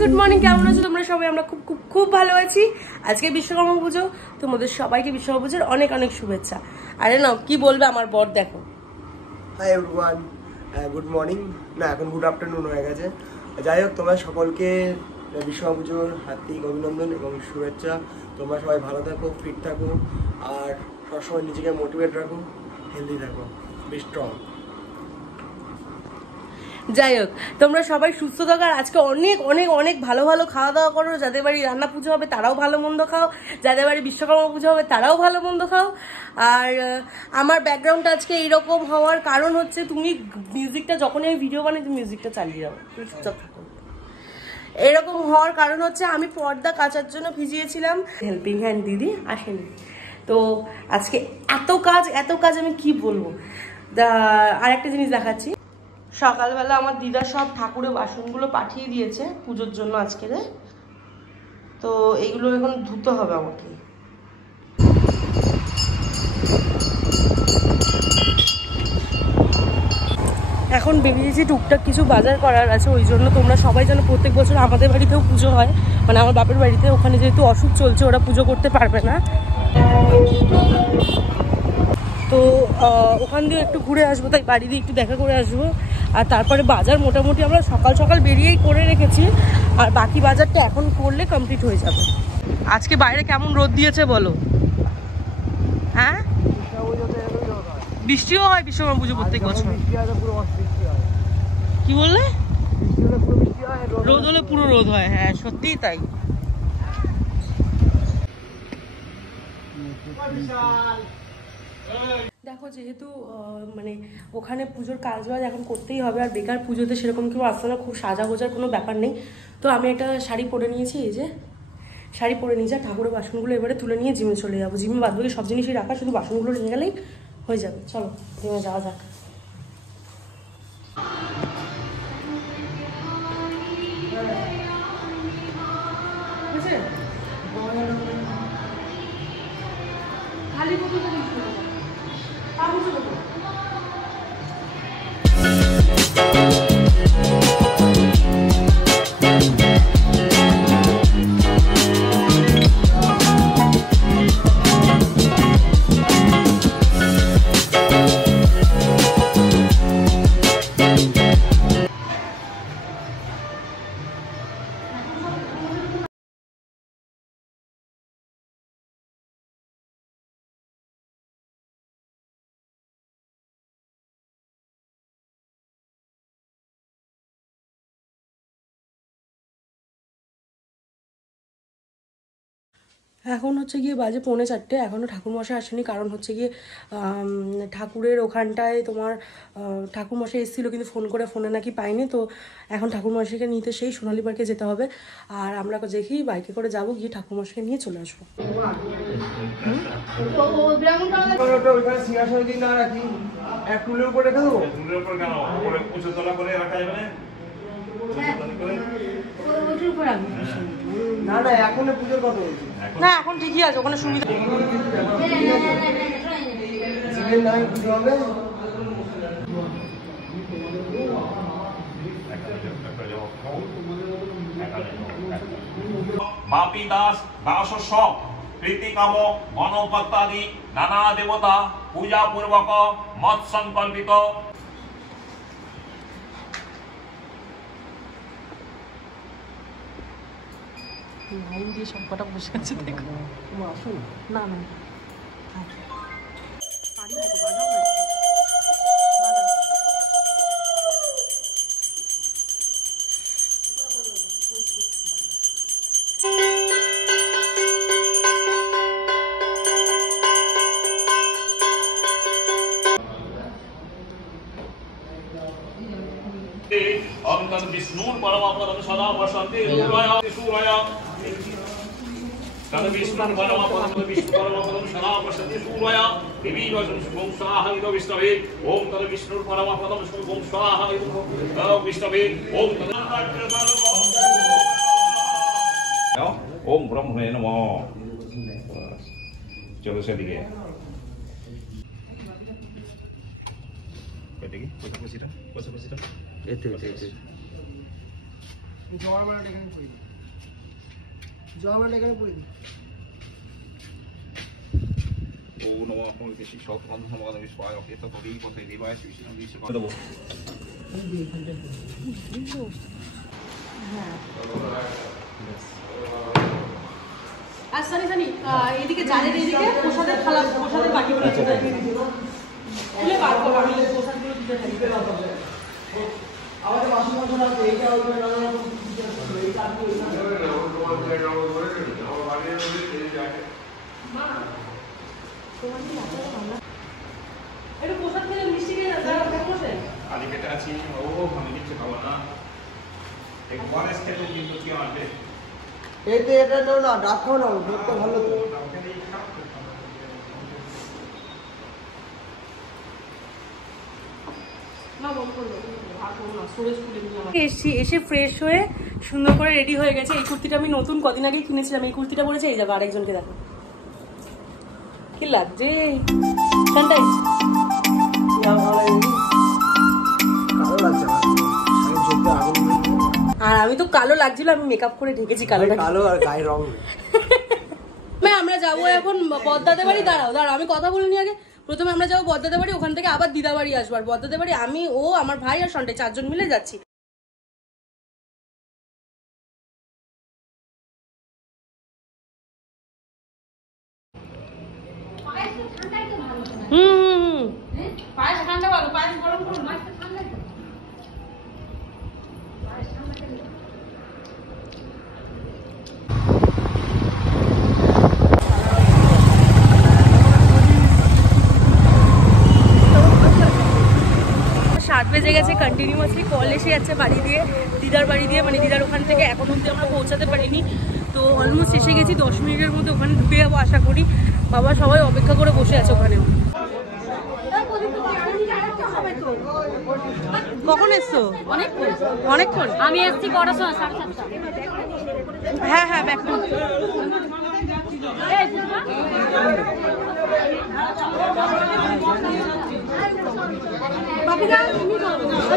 Good morning, কেমন আছো তোমরা সবাই? আমরা খুব খুব খুব ভালো আছি। আজকে বিশ্বকর্মা পুজো, তোমাদের সবাইকে বিশ্বকর্মা পুজোর অনেক অনেক শুভেচ্ছা। আরে না, কি বলবে আমার বর? দেখো। হাই এভরিওয়ান, গুড মর্নিং, না এখন গুড আফটারনুন হয়ে গেছে। যাই হোক, তোমরা সকলকে বিশ্বকর্মা পুজোর হার্দিক অভিনন্দন এবং শুভেচ্ছা। তোমরা সবাই ভালো থাকো, ফিট থাকো, আর সবসময় নিজেকে মোটিভেট রাখো, হেলদি থাকো, বি স্ট্রং। যাই হোক, তোমরা সবাই সুস্থ থাকো। আর আজকে অনেক অনেক অনেক ভালো ভালো খাওয়া দাওয়া করো। যাদের বাড়ি রান্না পুজো হবে তারাও ভালো মন্দ খাও, যাদের বাড়ি বিশ্বকর্মা পুজো হবে তারাও ভালো মন্দ খাও। আর আমার ব্যাকগ্রাউন্ডটা আজকে এইরকম হওয়ার কারণ হচ্ছে, তুমি মিউজিকটা যখনই আমি ভিডিও বানাই তুমি মিউজিকটা চালিয়ে যাও, চুপচাপ থাকো। এরকম হওয়ার কারণ হচ্ছে আমি পর্দা কাচার জন্য ভিজিয়েছিলাম, হেল্পিং হ্যান্ড দিদি আসেনি। তো আজকে এত কাজ আমি কি বলবো। আর একটা জিনিস দেখাচ্ছি, সকালবেলা আমার দিদা সব ঠাকুরের বাসনগুলো পাঠিয়ে দিয়েছে পুজোর জন্য আজকে। তো এইগুলো এখন ধুতে হবে আমাকে। এখন বেরিয়েছি, টুকটাক কিছু বাজার করার আছে, ওই জন্য তোমরা সবাই যেন প্রত্যেক বছর আমাদের বাড়িতেও পুজো হয়, মানে আমার বাপের বাড়িতে, ওখানে যেহেতু অসুখ চলছে ওরা পুজো করতে পারবে না। তো ওখান দিয়ে একটু ঘুরে আসবো, তাই বাড়ি দিয়ে একটু দেখা করে আসবো। আর তারপরে বাজার মোটামুটি আমরা সকাল সকাল বেরিয়েই করে রেখেছি, আর বাকি বাজারটা এখন করলে কমপ্লিট হয়ে যাবে। আজকে বাইরে কেমন রোদ দিয়েছে বলো? হ্যাঁ, বৃষ্টিও হয় বিশ্বকর্মা পুজো প্রত্যেক বছর। কি বললে? রোদ হলে পুরো রোদ হয়, হ্যাঁ সত্যিই তাই। দেখো, যেহেতু মানে ওখানে পুজোর কাজ বাজ এখন করতেই হবে, আর বেকার পুজোতে সেরকম কেউ আসছে না, খুব সাজা গোজার কোনো ব্যাপার নেই। তো আমি একটা শাড়ি পরে নিয়েছি, এই যে শাড়ি পরে নিয়েছি। আর ঠাকুরের বাসনগুলো এবারে তুলে নিয়ে জিমে চলে যাবো। জিমে বাদ বাকি সব জিনিসই রাখা, শুধু বাসনগুলো নিয়ে গেলেই হয়ে যাবে। চলো জিমে যাওয়া যাক। খালি এখন হচ্ছে গিয়ে বাজে 3:45, এখনও ঠাকুরমশাই আসেনি। কারণ হচ্ছে গিয়ে ঠাকুরের ওখানটায় তোমার ঠাকুরমশাই এসেছিলো, কিন্তু ফোন করে ফোনে নাকি পাইনি। তো এখন ঠাকুরমশাইকে নিতে সেই সোনালী পার্কে যেতে হবে, আর আমরা দেখি বাইকে করে যাবো, গিয়ে ঠাকুরমশাইকে নিয়ে চলে আসবো। না না, এখন পুজোর কথা বলছি না, এখন ঠিকই আছে, ওখানে সুবিধা। বাপি দাস দাসস্ব প্রীতিকাম মনোপত্তাদি নানা দেবতা পূজা পূর্বক মত সংকল্পিত। লাইন দিয়ে সব কটা বসে আছে, দেখো। না না, অন্তর বিষ্ণুর পরমাপদম সদা বসন্তে রূপায় সূরায় তদ বিষ্ণুর পরমাপদম বিষ্ণু পরমাপদম সদা বসন্তে সূরায় দেবী বসন শুভং স্বাহা ইদ বিষ্ণবে। ওম তদ বিষ্ণুর পরমাপদম শুভং স্বাহা ইদ বিষ্ণবে। ওম তদ ওম ব্রহ্মণে নমঃ। চলো সেদিকে দেখি কোথা বসিটা এতে জবার বাড়াটা এখানে পড়ে দিই, জবার বাড়াটা এখানে পড়ে দিই। ও নমঃ প্রকৃতি সৎবন্ধ নমঃ বিষ্ণায় অকেত পরি পথে দেবায় শ্রীকৃষ্ণ বিশ্ব করে দেব। আর সানি এদিকে জালের এদিকে প্রসাদের থালা, প্রসাদের বাটিগুলো খুলে বার করো, আমি প্রসাদগুলো দিতে থাকি। আমাদের বাসন বাসন আছে, এইটা ওইটা নানা রকম কিছু আছে, এইটা আপনি একটু প্রসাদ খেলে মিষ্টি খেয়ে বসে খালি পেটে আছি, ও আমি কিছু খাবো না, এক ওয়ারেস খেলে কিন্তু কি হবে? এইতে এটা নাও না, ডাব খাও না, ডাবটা ভালো তো। এসে ফ্রেশ হয়ে সুন্দর করে রেডি হয়ে গেছে। এই কুর্তিটা আমি নতুন কদিন আগেই কিনেছিলাম, এই কুর্তিটা পরেছে। এই যাবো আরেকজনকে দেখো কি লাগছে। আর আমি তো কালো লাগছিল, আমি মেকআপ করে ঢেকেছি কালোটা। কালো আর গায়ের রং। আমরা যাবো এখন বদ্দাদের বাড়ি। দাঁড়াও আমি কথা বলিনি আগে। প্রথমে আমরা যাবো বদ্দাদের বাড়ি, ওখান থেকে আবার দিদা বাড়ি আসবো। আর বদ্দাদের বাড়ি আমি, ও, আমার ভাই আর সন্টে 4 জন মিলে যাচ্ছি। পায়েস ঠান্ডা ভালো, পায়েস গরম করুন। বেজে গেছে, কন্টিনিউয়াসলি কল এসে যাচ্ছে বাড়ি দিয়ে, দিদার বাড়ি দিয়ে, মানে দিদার ওখান থেকে এখন অব্দি আমরা পৌঁছাতে পারিনি। তো অলমোস্ট এসে গেছি, 10 মিনিটের মধ্যে ওখানে ঢুকে যাবো আশা করি। বাবা সবাই অপেক্ষা করে বসে আছে ওখানেও। কখন এসছো? অনেকক্ষণ। আমি এসছি 7:30। হ্যাঁ ব্যাক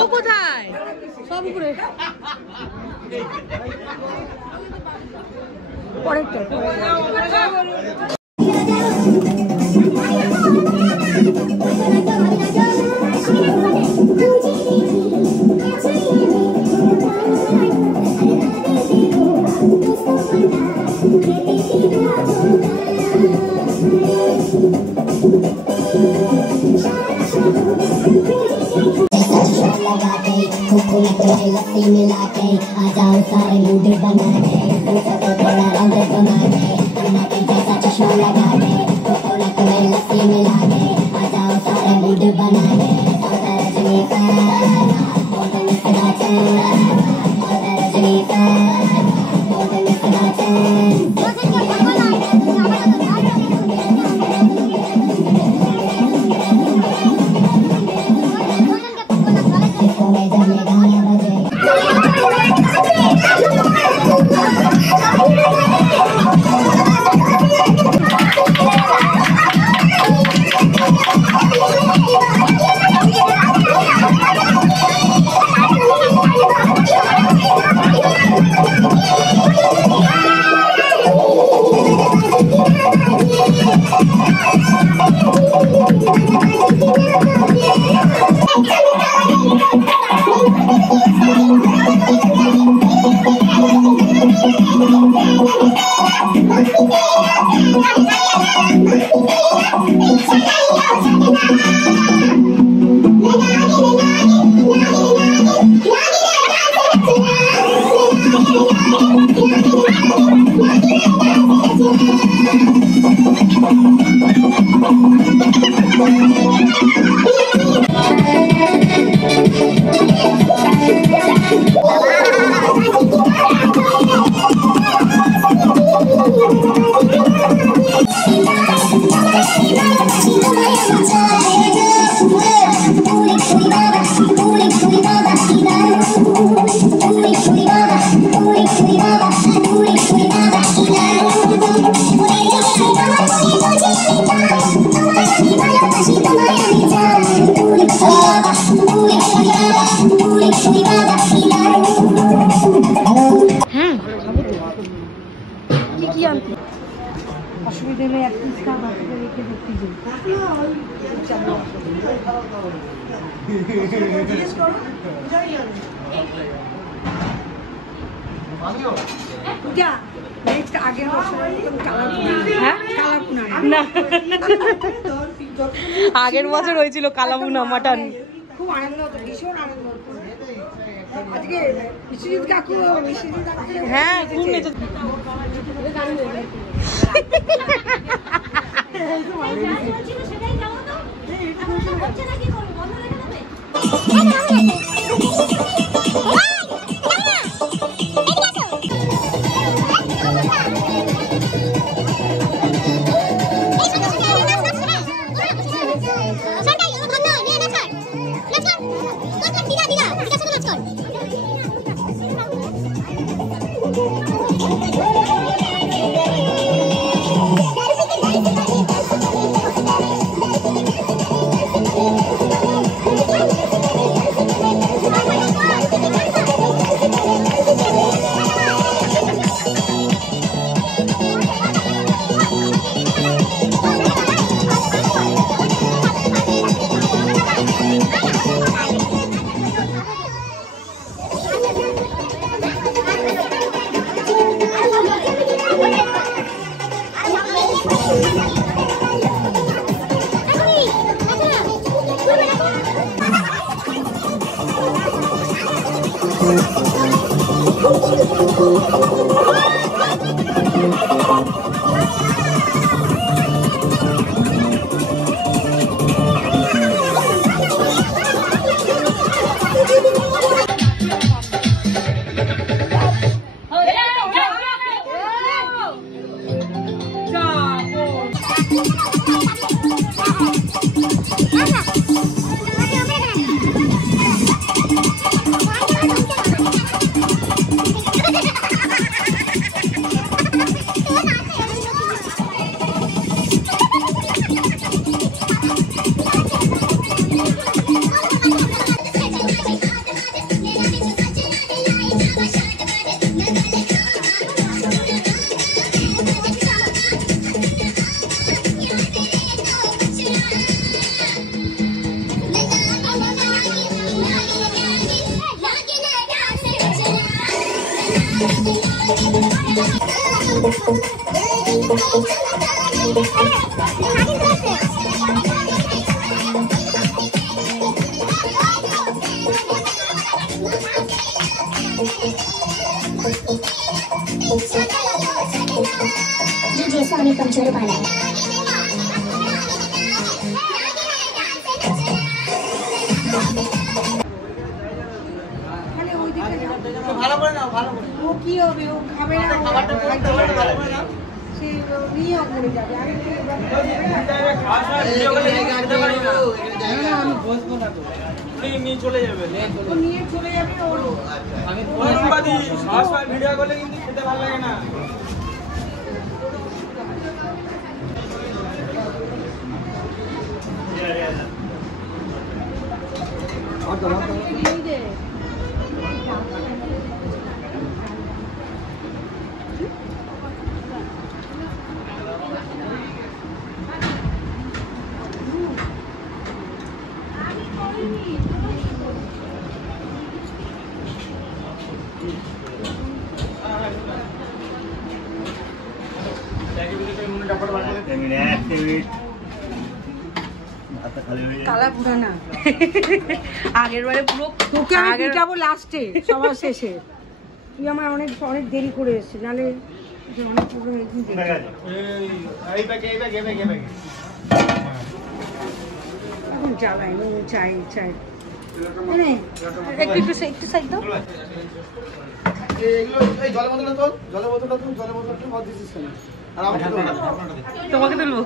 ও কোথায়? সব উপরে পরেরটা। लस्सी मिला के आ जाओ सारे मूड बना के, तो थोड़ा रंग बना के, अन्ना के जैसा चश्मा लगा के, कोकोनट में लस्सी मिला के आ जाओ सारे मूड बना के, रजनी का रजनी का She অসুবিধা নেই, এক পিস খা, বাকিটা রেখে দেখতে যাই। আগের বছর না আগের বছর হয়েছিল কালাবুনা মাটন, খুব আনন্দ হতো, ভীষণ আনন্দ হতো। আজকে বিশ্বজিৎ কাকু হ্যাঁ খুব নেচে। DJ Sony from Chorupala. ভালো করে নাও, ভালো করে। ও কি হবে, ও খাবে না, খাবারটা করে দাও। সে নিয়ে পড়ে যাবে। আমি আমি বসবো না তো, নিয়ে চলে যাবে। ও নিয়ে চলে যাবে, ওর আমি ভিডিও করলে কিন্তু খেতে ভালো লাগে না। কালা পুরা না, আগের বারে পুরো তোকে আমি পিটাবো লাস্টে, সবার শেষে। তুই আমার অনেক অনেক দেরি করে এসেছিস, নাহলে অনেক পুরো এখন জ্বালাই চাই চাই একটু একটু সাইড দাও। তোমাকে তুলবো।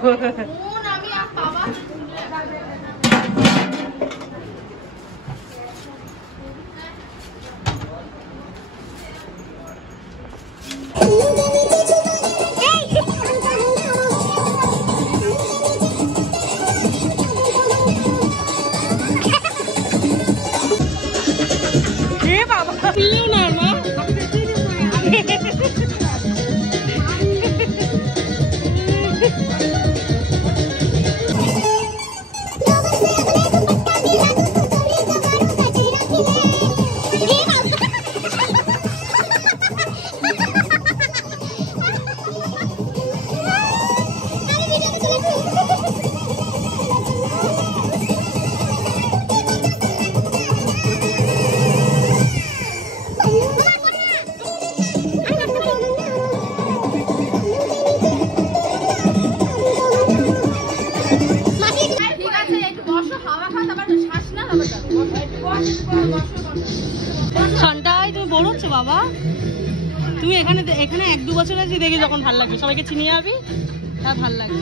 বাবা তুমি এখানে এখানে 1-2 বছর আছি দেখি যখন ভালো লাগবে সবাইকে চিনিয়ে যাবি তা ভালো লাগবে।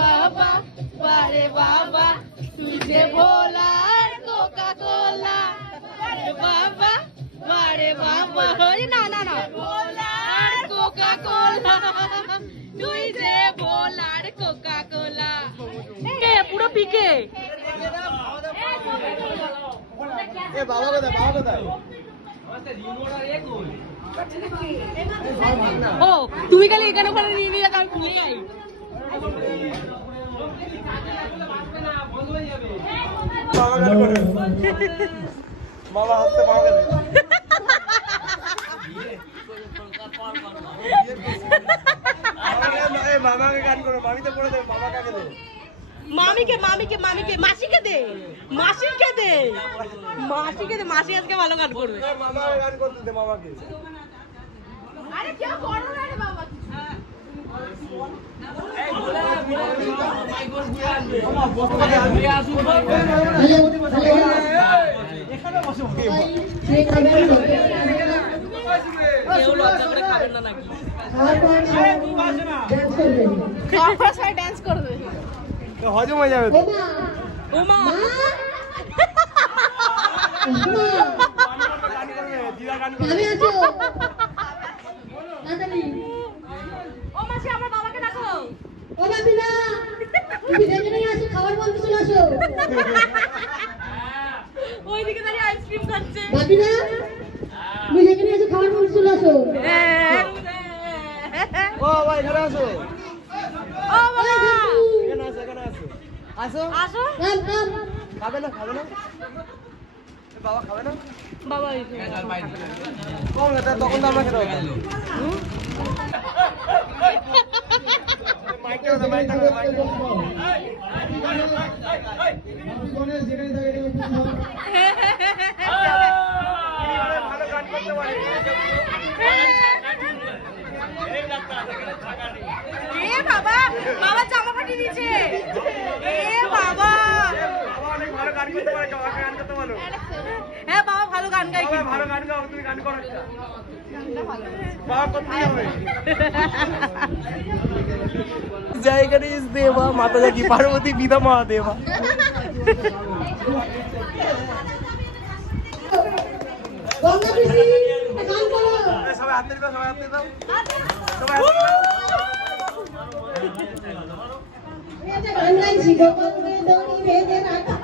বাবা বারে বাবা তুঝে ভোলার কোকা কোলা বাবা বারে বাবা না না না ভোলার কোকা কোলা তুই যে ভোলার কোকা কোলা পুরো পিকে ও তুমি খালি এখানে ওখানে নিয়ে নিয়ে আমি ভুলে যাই। মামা হাসতে মামাকে দে মামাকে গান করো মামিতে পড়ে দে মামা কাকে দে মামিকে মামিকে মামিকে মাসিকে দে মাসিকে দে মাসিকে দে মাসি আজকে ভালো গান করবে। মামাকে গান করতে দে মামাকে। আরে কি করো না রে বাবা এখানে বসে কেউ লজ্জা করে খাবেন না নাকি ডান্স করবে হজম হয়ে যাবে তো। ওমা ও মাসি আমার বাবাকে ডাকো ও বাপিনা তুমি যেখানে আসো খাবার বলতে চলে আসো ওইদিকে দাঁড়িয়ে আইসক্রিম খাচ্ছে বাপিনা তুমি যেখানে আসো খাবার বলতে চলে আসো ও ভাই এখানে আসো ও বাবা এখানে আসো এখানে আসো আসো আসো রাম রাম খাবে না খাবে না বাবা খাবে না বাবা কম এটা তখন তো আমরা খেতে হবে মাইকে দাও মাইকে দাও মাইকে ভালো গান করতে পারে এ বাবা বাবা জামা ফাটিয়ে দিয়েছে এ বাবা অনেক ভালো গান করতে পারে গান করতে বলো হ্যাঁ বাবা ভালো গান গায় বাবা ভালো গান গাও তুমি গান করো একটা বাবা করতেই হবে जय गणेश देवा माता की पार्वती पिता महादेवा গঙ্গা পিসি গান করো সবাই হাত দিয়ে দাও সবাই হাত দিয়ে দাও সবাই এটা গান গাইছি গোপাল রে দড়ি বেঁধে রাখা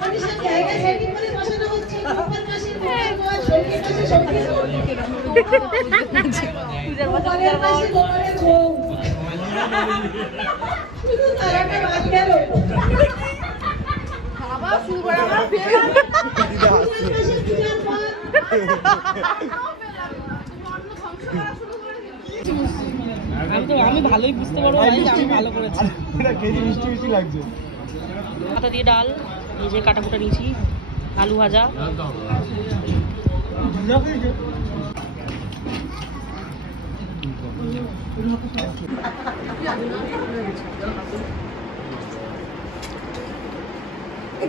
পরিষ্কার জায়গা সেটিং করে বসানো হচ্ছে গোপাল মাসির গোপাল সঙ্গীত আছে সঙ্গীত গোপালের পাশে গোপালের বউ শুধু তারাটা বাদ গেল বাবা শুরু করে আমার ফেভারিট আমি ভালোই বুঝতে পারবো ভাই আমি ভালো করেছি এটা কেজি মিষ্টি মিষ্টি লাগছে পাতা দিয়ে ডাল এই যে কাটা কুটা নিয়েছি আলু ভাজা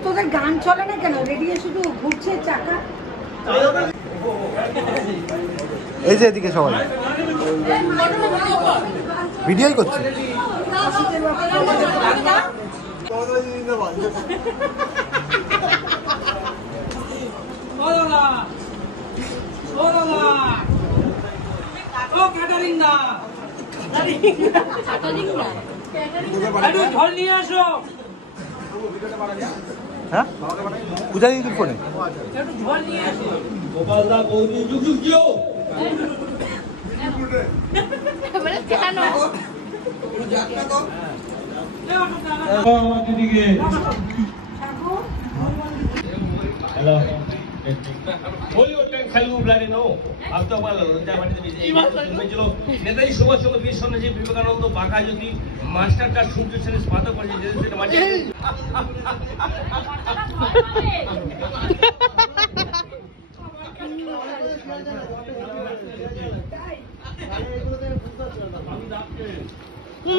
তোদের গান চলে না কেন রেডিও শুধু ঘুরছে চাকা এই যে এদিকে সবাই ভিডিওই করছে হ্যাঁ পূজা দিদির ফোনে নেতাজি সুভাষচন্দ্র বীর সন্ন্যাসী বিবেকানন্দ বাঁকা জ্যোতি মাস্টার কার্ড সূর্য সেন স্নাতক করেছে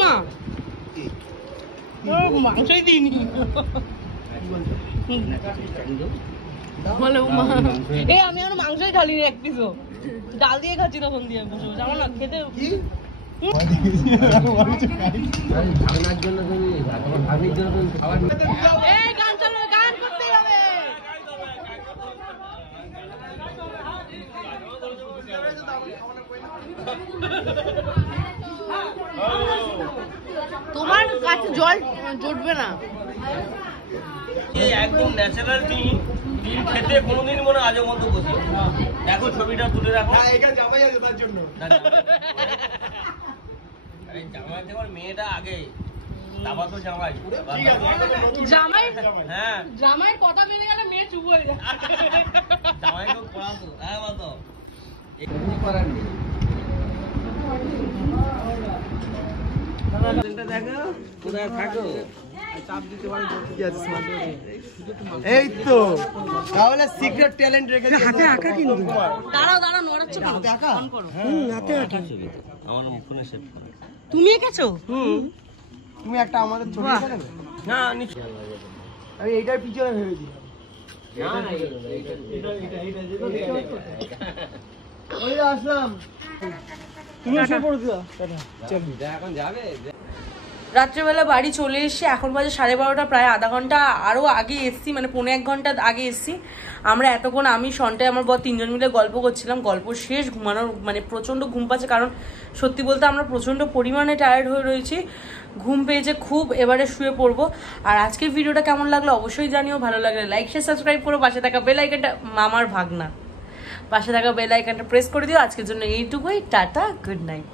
না মাংসই দিইনি বলে এই আমি আর মাংসই ঢালিনি এক পিসও ডাল দিয়ে খাচ্ছি তখন দিয়ে বসে বসে আমার না খেতে এই গান চালানো গান করতেই হবে তোমার কাছে জল জুটবে না একদম ন্যাচারাল ডিম খেতে কোনোদিন মনে আজও মতো বসে দেখো ছবিটা তুলে রাখো এখানে জামাই আছে তার জন্য আরে জামাই তোমার মেয়েটা আগে তারপর তো জামাই জামাই হ্যাঁ জামাইয়ের কথা মেনে গেলে মেয়ে চুপ হয়ে যায় জামাই তো পড়াতো হ্যাঁ বলো কোথায় থাকো এই তো তাহলে সিক্রেট ট্যালেন্ট রেখেছে হাতে আঁকা কিন্তু দাঁড়াও দাঁড়াও নড়াচ্ছ হাতে আঁকা অন করো হাতে আঁকা আমার ফোনে সেভ করো তুমি এঁকেছো তুমি একটা আমাদের ছবি এঁকে দেবে না নিশ্চয় আমি এইটার পিছনে ভেবেছি ওই আসলাম তুমি এসে পড়ছো এখন যাবে রাত্রেবেলা বাড়ি চলে এসেছি এখন বাজে 12:30 প্রায় আধা ঘন্টা আরও আগে এসছি মানে 1.5 ঘন্টা আগে এসছি আমরা এতক্ষণ আমি সন্টায় আমার বর 3 জন মিলে গল্প করছিলাম গল্প শেষ ঘুমানোর মানে প্রচণ্ড ঘুম পাচ্ছে কারণ সত্যি বলতে আমরা প্রচণ্ড পরিমাণে টায়ার্ড হয়ে রয়েছি ঘুম পেয়েছে খুব এবারে শুয়ে পড়বো আর আজকের ভিডিওটা কেমন লাগলো অবশ্যই জানিও ভালো লাগলে লাইক শেয়ার সাবস্ক্রাইব করো পাশে থাকা বেল আইকনটা মামার ভাগনা পাশে থাকা বেল আইকনটা প্রেস করে দিও আজকের জন্য এইটুকুই টাটা গুড নাইট